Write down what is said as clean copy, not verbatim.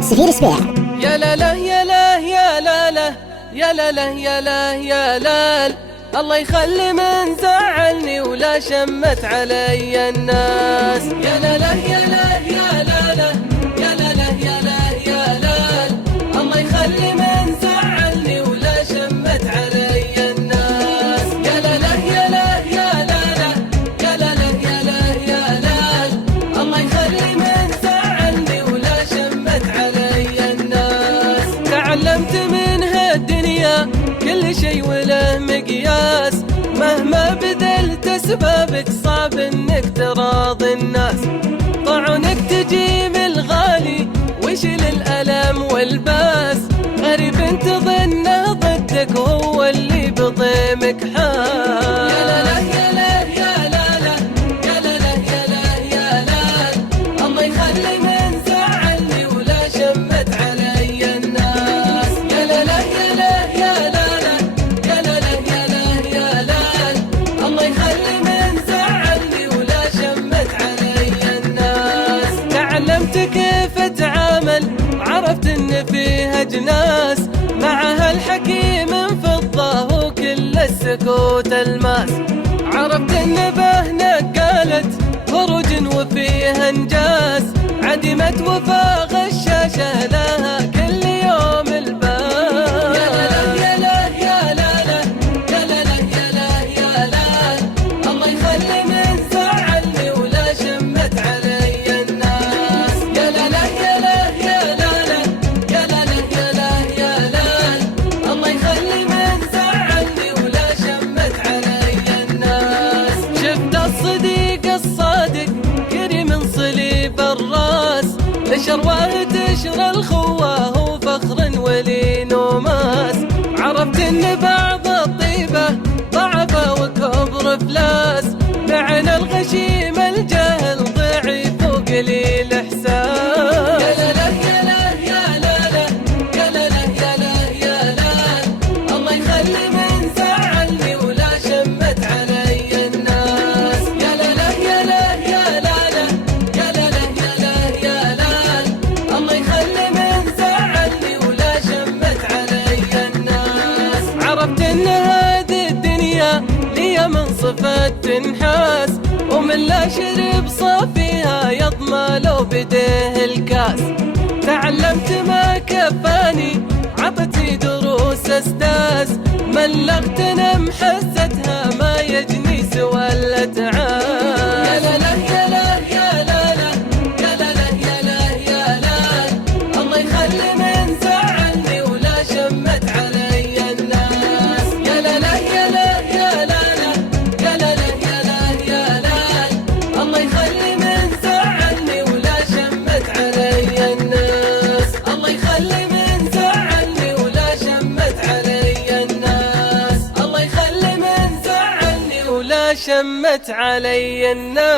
سفير سبيع. يا لا لا يا لا يا لا لا يا لا لا يا لا يا لا، الله يخلي من زعلني ولا شمت علي الناس. يا لا لا يا لا يا لا لا يا لا لا يا لا يا لا، الله يخلي من زعلني ولا شمت علي الناس. يا لا لا يا لا يا لا لا يا لا لا يا لا يا لا، الله يخلي من زعلني ولا شمت علي الناس. تعلمت من هالدنيا كل شي وله مقياس، مهما بذلت اسبابك صعب انك تراضي الناس. طعنك تجيب الغالي ويشيل الالم والباس، غريب تظنه ضدك هو اللي بضيمك حاس. يا لا لا يا لا يا لا لا يا لا لا يا لا يا لا، الله يخلي من زعلني ولا شمت علي الناس. يا لا لا يا لا يا لا لا يا لا لا يا لا يا لا، الله يخلي من زعلني ولا شمت علي الناس. تعلمت كيف اتعامل، عرفت ان فيها جناس، مع هالحكيم فضة وكل السكوت الماس. عرفت ان به نقالت خروج وفيها انجاز، عدمت وفا غشاشة لها كل يوم الباس. يا لا لا يا لا يا لا لا يا لا لا يا لا يا لا، الله يخلي من زعلني ولا شمت علي الناس. يا لا لا يا لا يا لا لا يا لا لا يا لا يا لا، الله يخلي من زعلني ولا شمت علي الناس. شفت الصديق الصادق كريم صليب الراس، لشرواه تشرى الخواه وفخر ولين وماس. عرفت ان بعض الطيبة ضعفة وكبر فلاس، بعين الغشيم الجهل ضعيف وقليل احساس. يا لا لا يا لا يا لا لا يا لا لا يا لا يا لا، الله يخلي من زعلني ولا شمت علي الناس. يا لا لا يا لا يا لا لا يا لا لا يا لا يا لا، الله يخلي من زعلني ولا شمت علي الناس. عرفت ان هذه الدنيا لي من صفة تنحاس، ومن لا شرب صافيها يضمى لو بديه الكاس. تعلمت ما كفاني عطتي دروس استاذ، ملغتنا محستها ما يجني سوى الاتعاس. يا لا لا يا لا يا لا لا يا لا لا يا لا يا لا، الله يخلي من زعلني ولا شمت علي الناس. يا لا لا يا لا يا لا لا يا لا لا يا لا يا لا، الله يخلي من زعلني ولا شمت علي الناس. الله يخلي من زعلني ولا شمت علي الناس. الله يخلي من زعلني ولا شمت علي الناس.